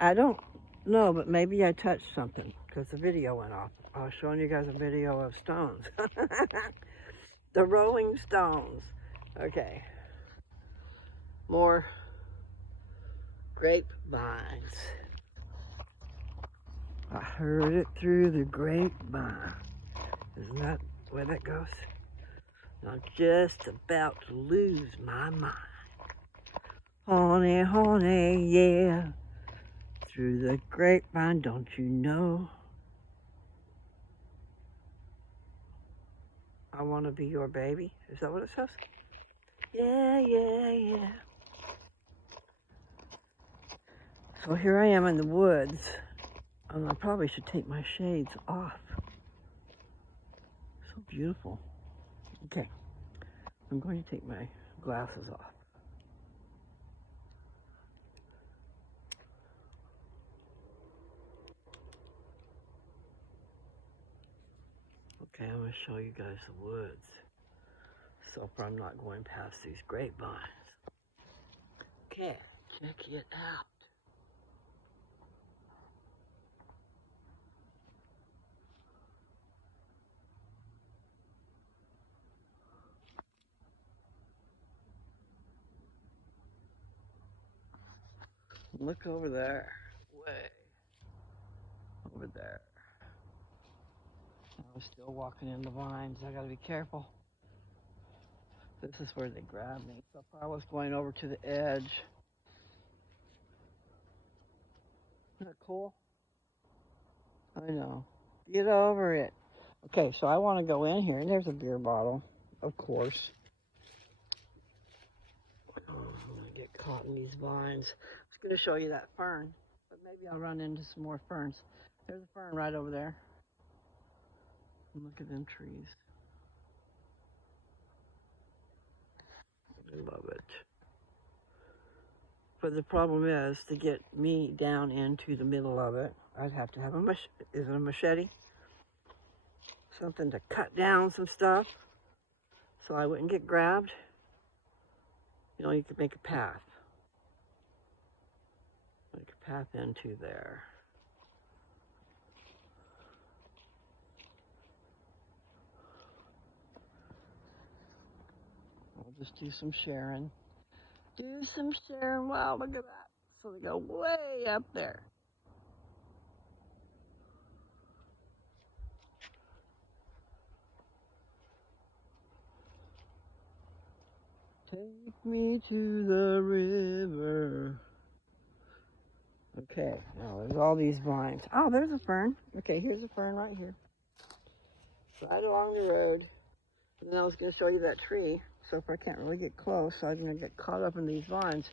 I don't know, but maybe I touched something because the video went off. I was showing you guys a video of stones. The Rolling Stones. Okay. More grapevines. I heard it through the grapevine. Isn't that the way that goes? I'm just about to lose my mind. Honey, honey, yeah. Through the grapevine, don't you know? I want to be your baby. Is that what it says? Yeah, yeah, yeah. So here I am in the woods, and I probably should take my shades off. So beautiful. Okay, I'm going to take my glasses off. Okay, I'm going to show you guys the woods. So far I'm not going past these grapevines. Okay, check it out. Look over there, way over there. I was still walking in the vines. I gotta be careful. This is where they grabbed me. So far I was going over to the edge. Isn't that cool? I know. Get over it. Okay, so I want to go in here, and there's a beer bottle, of course. Oh, I'm going to get caught in these vines. I was going to show you that fern, but maybe I'll run into some more ferns. There's a fern right over there. And look at them trees. I love it. But the problem is, to get me down into the middle of it, I'd have to have a is it a machete? Something to cut down some stuff so I wouldn't get grabbed. You know, you could make a path. Make a path into there. I'll just do some sharing. Do some sharing. Wow, look at that. So they go way up there. Take me to the river. Okay, now there's all these vines. Oh, there's a fern. Okay, here's a fern right here. Right along the road. And then I was going to show you that tree. So far I can't really get close, so I'm going to get caught up in these vines.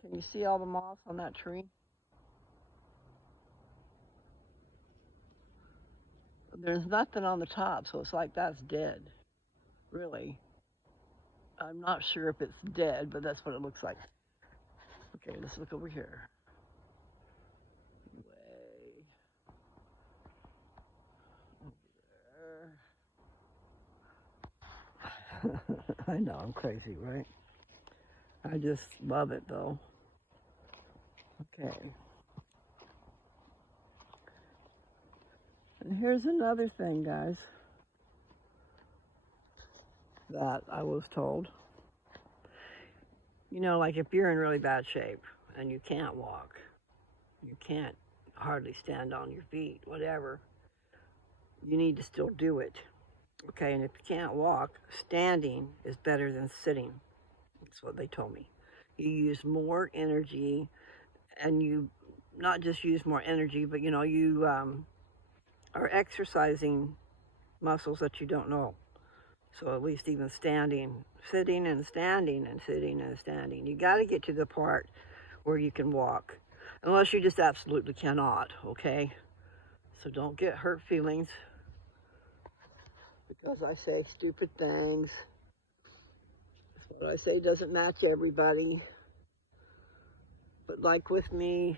Can you see all the moss on that tree? There's nothing on the top, so it's like that's dead. Really. I'm not sure if it's dead, but that's what it looks like. Okay, let's look over here. Way over there. I know, I'm crazy, right? I just love it, though. Okay. And here's another thing, guys, that I was told. You know, like if you're in really bad shape and you can't walk, you can't hardly stand on your feet, whatever, you need to still do it. Okay, and if you can't walk, standing is better than sitting. That's what they told me. You use more energy, and you not just use more energy, but you know, you are exercising muscles that you don't know. So at least even standing, sitting and standing and sitting and standing. You got to get to the part where you can walk, unless you just absolutely cannot, okay? So don't get hurt feelings because I say stupid things. What I say doesn't match everybody. But like with me,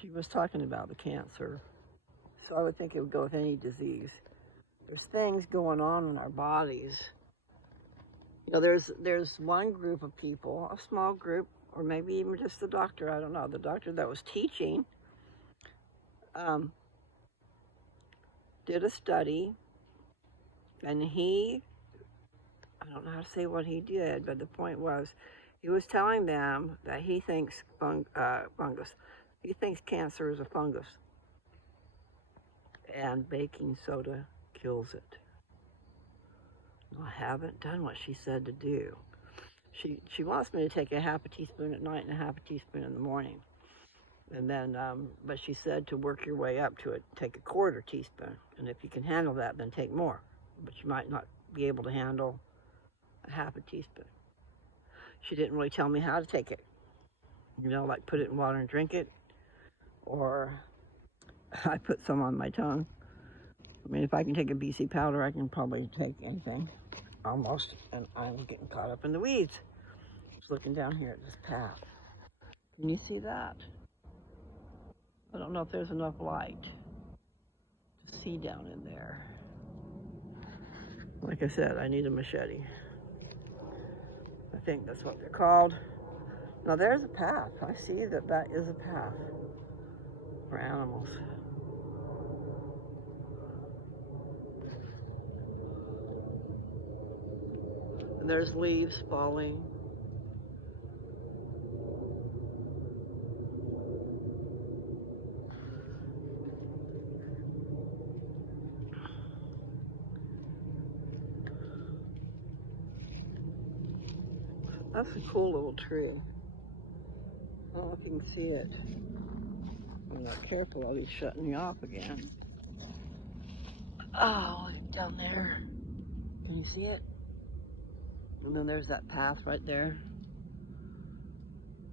she was talking about the cancer. So I would think it would go with any disease. There's things going on in our bodies You know, there's one group of people, a small group, or maybe even just the doctor, I don't know, the doctor that was teaching, um, did a study, and I don't know how to say what he did, but the point was, he was telling them that he thinks fungus, he thinks cancer is a fungus, and baking soda kills it. I haven't done what she said to do. She wants me to take a half a teaspoon at night and a half a teaspoon in the morning. And then, but she said to work your way up to it, take a quarter teaspoon. And if you can handle that, then take more. But you might not be able to handle a half a teaspoon. She didn't really tell me how to take it. You know, like put it in water and drink it. Or I put some on my tongue. I mean, if I can take a BC powder, I can probably take anything. Almost. And I'm getting caught up in the weeds. Just looking down here at this path. Can you see that? I don't know if there's enough light to see down in there. Like I said, I need a machete. I think that's what they're called. Now there's a path. I see that that is a path for animals. And there's leaves falling. That's a cool little tree. I don't know if you can see it. If I'm not careful, I'll be shutting you off again. Oh, down there. Can you see it? And then there's that path right there.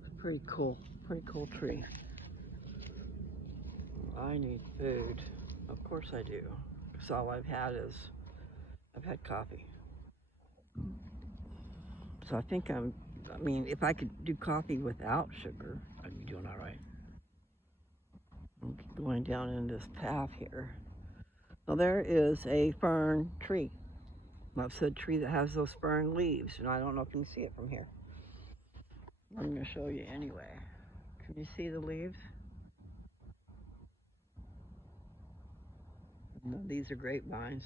It's pretty cool tree. I need food. Of course I do. Because all I've had coffee. So I think I mean, if I could do coffee without sugar, I'd be doing all right. I'm going down in this path here. Now there is a fern tree. I've said tree that has those fern leaves, and I don't know if you can see it from here. I'm going to show you anyway. Can you see the leaves? No, these are grapevines.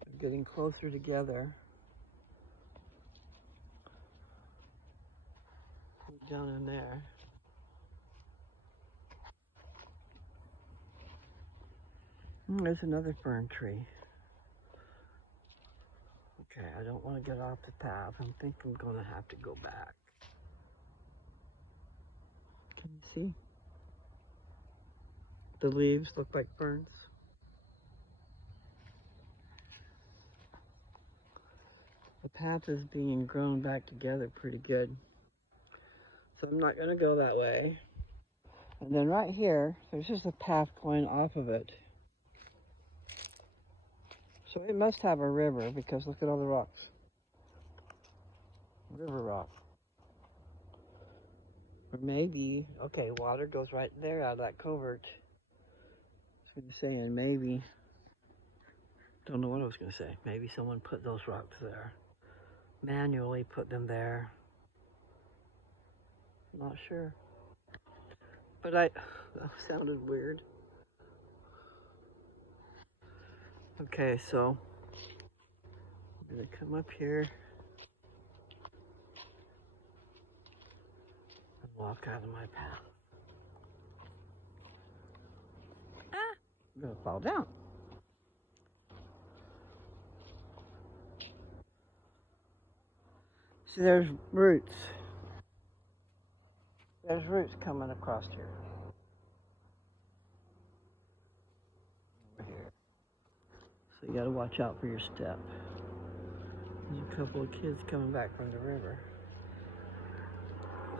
They're getting closer together. Down in there. There's another fern tree. Okay, I don't want to get off the path. I think I'm going to have to go back. Can you see? The leaves look like ferns. The path is being grown back together pretty good. So I'm not going to go that way. And then right here, there's just a path going off of it. So it must have a river because look at all the rocks. River rock. Or maybe, okay, water goes right there out of that covert. I was going to say, and maybe, don't know what I was going to say. Maybe someone put those rocks there. Manually put them there. Not sure. But that sounded weird. Okay, so I'm gonna come up here and walk out of my path. I'm gonna fall down. See, there's roots. There's roots coming across here. Over here. So you gotta watch out for your step. There's a couple of kids coming back from the river.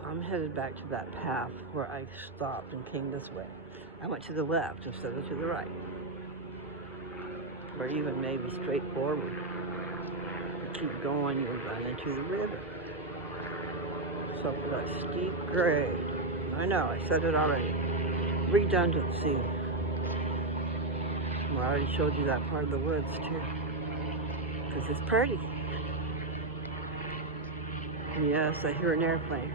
I'm headed back to that path where I stopped and came this way. I went to the left instead of to the right. Or even maybe straight forward. You keep going, you'll run into the river. So for that steep grade, I know, I said it already, redundancy. Well, I already showed you that part of the woods too. because it's pretty. Yes, I hear an airplane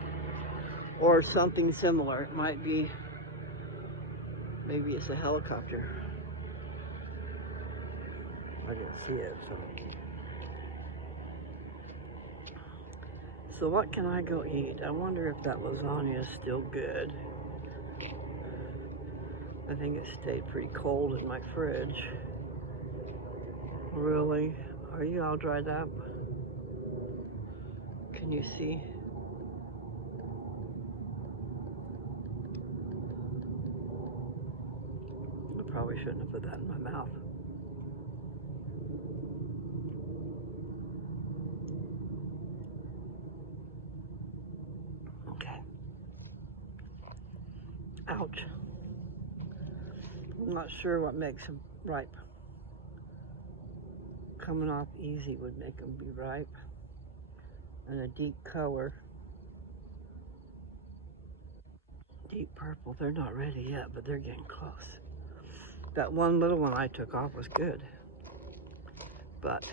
or something similar. It might be, maybe it's a helicopter. I didn't see it, so. So what can I go eat? I wonder if that lasagna is still good. I think it stayed pretty cold in my fridge. Really? Are you all dried up? Can you see? I probably shouldn't have put that in my mouth. Okay. Ouch. I'm not sure what makes them ripe. Coming off easy would make them be ripe. And a deep color. Deep purple. They're not ready yet, but they're getting close. That one little one I took off was good. But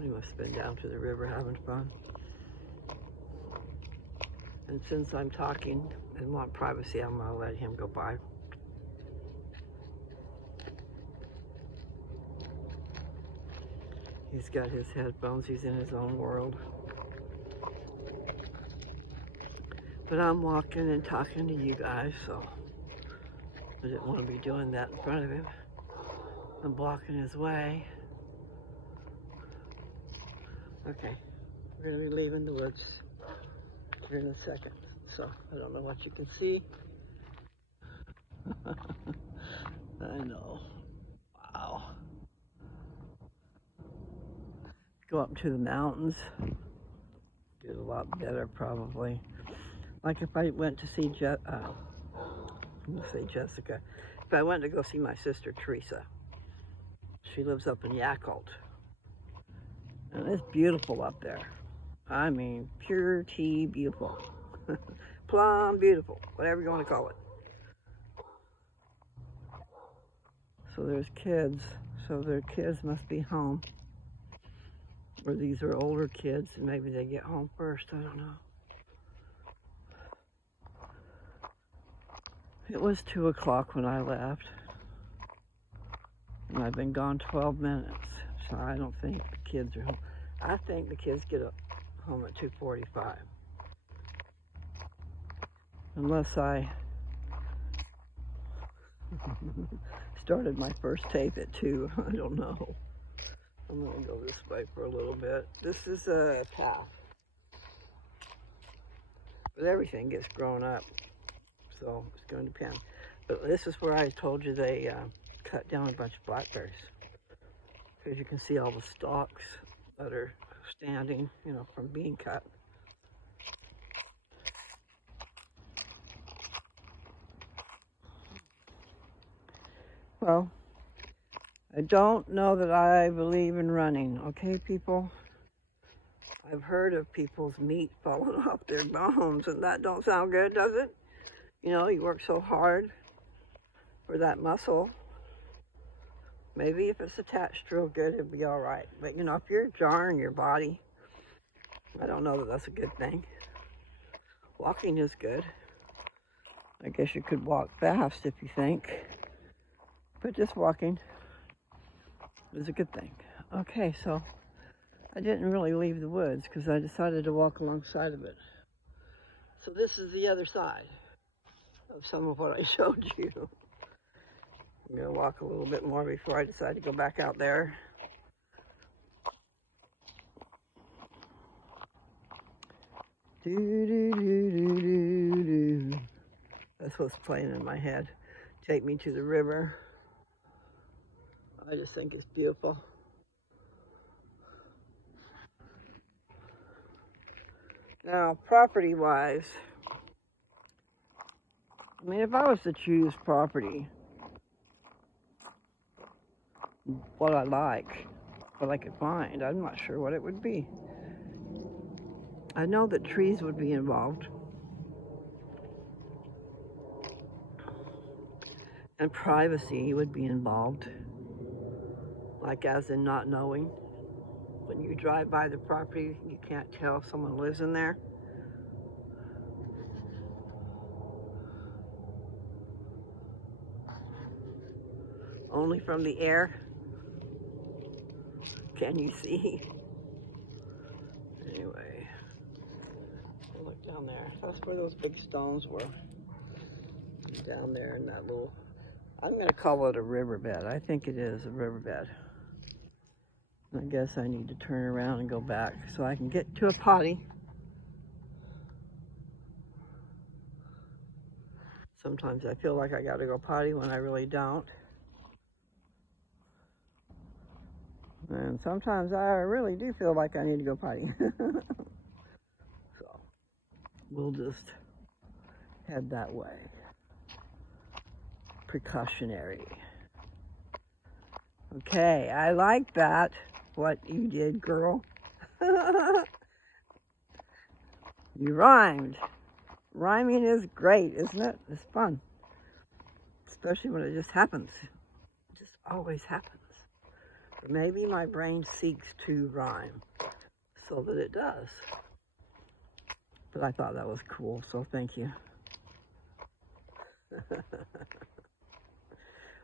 we must have been down to the river having fun. And since I'm talking and want privacy, I'm going to let him go by. He's got his headphones. He's in his own world. But I'm walking and talking to you guys, so I didn't want to be doing that in front of him. I'm blocking his way. Okay, we're going to be leaving the woods here in a second. So I don't know what you can see. I know. Wow. Go up to the mountains. Do a lot better probably. Like if I went to see I'm gonna say Jessica. If I went to go see my sister Teresa. She lives up in Yakult. And it's beautiful up there. I mean, pure tea beautiful. Plum beautiful, whatever you want to call it. So there's kids. So their kids must be home. Or these are older kids and maybe they get home first, I don't know. It was 2 o'clock when I left. And I've been gone 12 minutes. So I don't think the kids are home. I think the kids get home at 2:45. Unless I started my first tape at 2. I don't know. I'm going to go this way for a little bit. This is a path. But everything gets grown up. So it's going to depend. But this is where I told you they cut down a bunch of blackberries. Because you can see all the stalks that are standing, you know, from being cut. Well, I don't know that I believe in running, okay, people? I've heard of people's meat falling off their bones, and that don't sound good, does it? You know, you work so hard for that muscle. Maybe if it's attached real good, it'd be all right. But, you know, if you're jarring your body, I don't know that that's a good thing. Walking is good. I guess you could walk fast if you think. But just walking is a good thing. Okay, so I didn't really leave the woods because I decided to walk alongside of it. So this is the other side of some of what I showed you. I'm going to walk a little bit more before I decide to go back out there. Do, do, do, do, do, do. That's what's playing in my head. Take me to the river. I just think it's beautiful. Now, property-wise, I mean, if I was to choose property, what I like, what I could find, I'm not sure what it would be. I know that trees would be involved. And privacy would be involved. like as in not knowing. When you drive by the property, you can't tell if someone lives in there. Only from the air can you see. Anyway, look down there. That's where those big stones were. Down there in that little, I'm going to call it a riverbed. I think it is a riverbed. I guess I need to turn around and go back so I can get to a potty. Sometimes I feel like I got to go potty when I really don't. And sometimes I really do feel like I need to go potty. So we'll just head that way. Precautionary. Okay, I like that. What you did, girl. You rhymed. Rhyming is great, isn't it? It's fun. Especially when it just happens. It just always happens. But maybe my brain seeks to rhyme so that it does. But I thought that was cool, so thank you.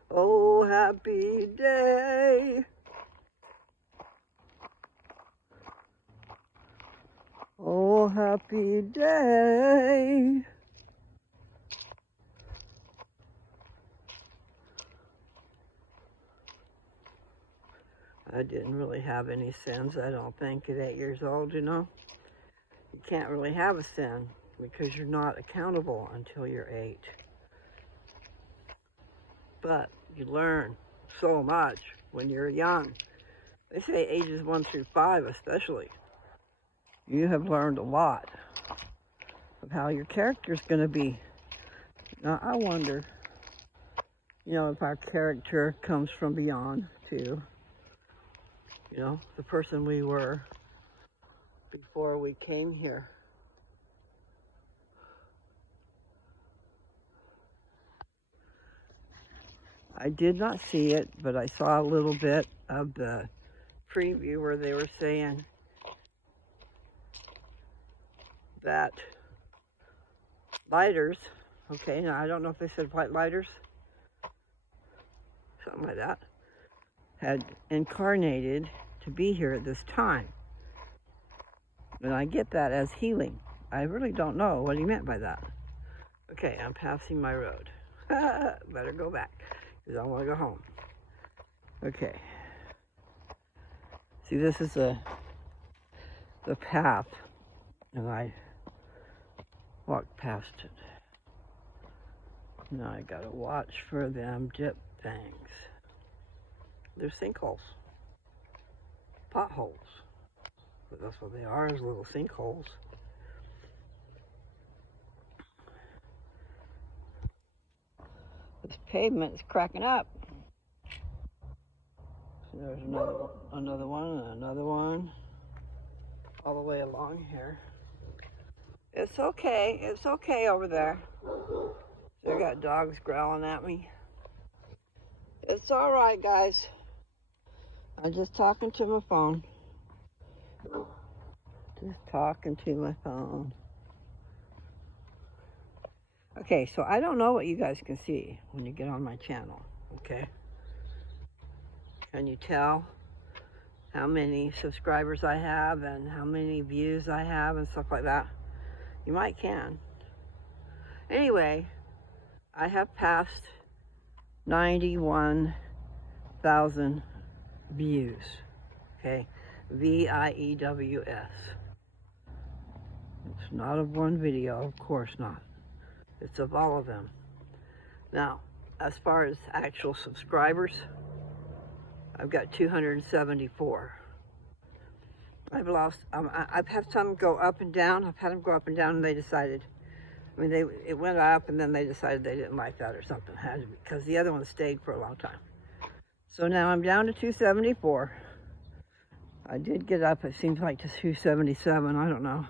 Oh, happy day. Oh, happy day. I didn't really have any sins, I don't think, at 8 years old, you know. You can't really have a sin because you're not accountable until you're 8. But you learn so much when you're young. They say ages 1 through 5 especially. You have learned a lot of how your character's going to be. Now, I wonder, you know, if our character comes from beyond, too. You know, the person we were before we came here. I did not see it, but I saw a little bit of the preview where they were saying that lighters, okay, now I don't know if they said white lighters, something like that, had incarnated to be here at this time. And I get that as healing. I really don't know what he meant by that. Okay, I'm passing my road. Better go back, because I want to go home. Okay. See, this is the path, and I walked past it. Now I gotta watch for them dip things. They're sinkholes, potholes. But that's what they are, is little sinkholes. This pavement is cracking up. So there's another one, and another one, all the way along here. It's okay over there. They got dogs growling at me. It's all right, guys. I'm just talking to my phone. Just talking to my phone. Okay, so I don't know what you guys can see when you get on my channel, okay? Can you tell how many subscribers I have and how many views I have and stuff like that? You might can. Anyway, I have passed 91,000 views, okay? V-I-E-W-S. It's not of one video, of course not. It's of all of them. Now, as far as actual subscribers, I've got 274. I've had some go up and down. I've had them go up and down, and they decided, it went up, and then they decided they didn't like that or something, because the other one stayed for a long time. So now I'm down to 274. I did get up, it seems like, to 277, I don't know.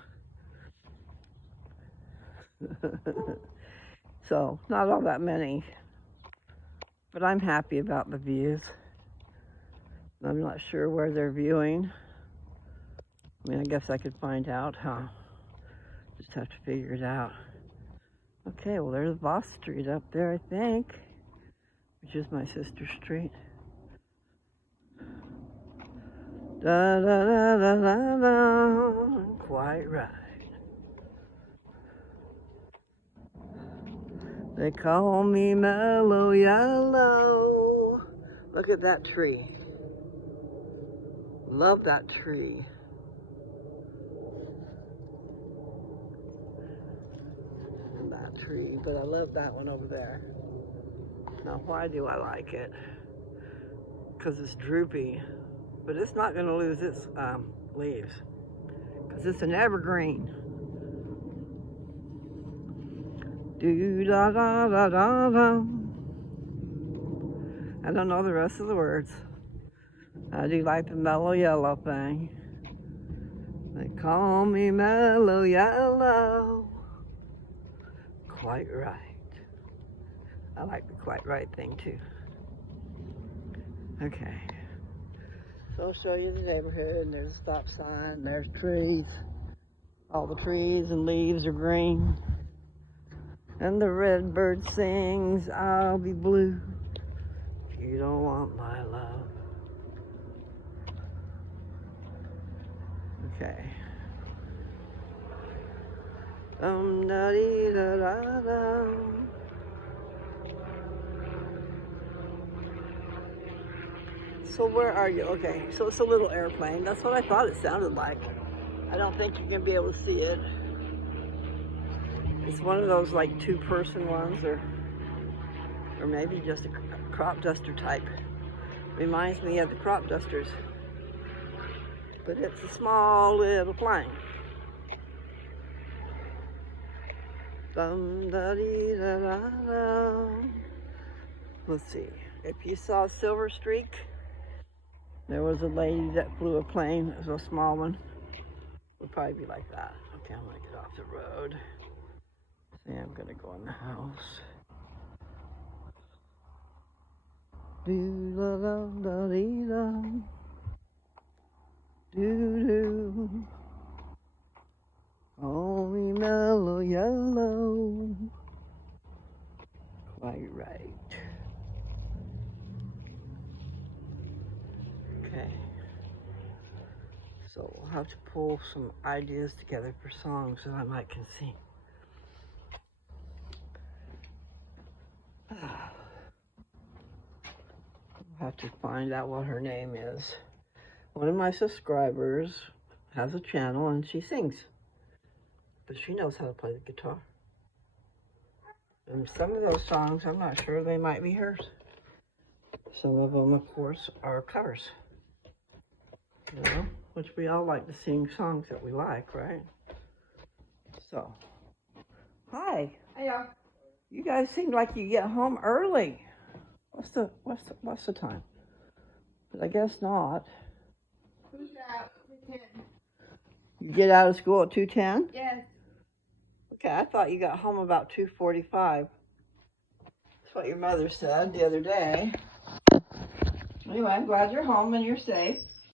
So, not all that many, but I'm happy about the views. I'm not sure where they're viewing. I mean, I guess I could find out, huh? Just have to figure it out. Okay, well, there's Boss Street up there, I think, which is my sister's street. Da da da da da da. Quite right. They call me Mellow Yellow. Look at that tree. Love that tree. And that tree, but I love that one over there. Now, why do I like it? Because it's droopy, but it's not going to lose its leaves because it's an evergreen. Do da da da da da. I don't know the rest of the words. I do like the Mellow Yellow thing. They call me Mellow Yellow. Quite right. I like the quite right thing too. Okay. So I'll show you the neighborhood, and there's a stop sign, there's trees. All the trees and leaves are green. And the red bird sings, I'll be blue if you don't want my love. Okay. Da dee da da da. So where are you? Okay, so it's a little airplane. That's what I thought it sounded like. I don't think you're gonna be able to see it. It's one of those like two-person ones, or maybe just a crop duster type. Reminds me of the crop dusters, but it's a small little plane. Dum da dee da da da. Let's see. If you saw Silver Streak, there was a lady that flew a plane. It was a small one. It would probably be like that. Okay, I'm gonna get off the road. See, I'm gonna go in the house. Do da da da dee da. Do do. Call me Mellow Yellow. Quite right. Okay. So we'll have to pull some ideas together for songs that I might can sing. I'll have to find out what her name is. One of my subscribers has a channel and she sings, but she knows how to play the guitar. And some of those songs, I'm not sure, they might be hers. Some of them, of course, are covers. You know, which we all like to sing songs that we like, right? So, hi. Hiya. You guys seem like you get home early. What's the time? But I guess not. Who's out? 10. You get out of school at 2:10? Yes. Okay, I thought you got home about 2:45. That's what your mother said the other day. Anyway, I'm glad you're home and you're safe.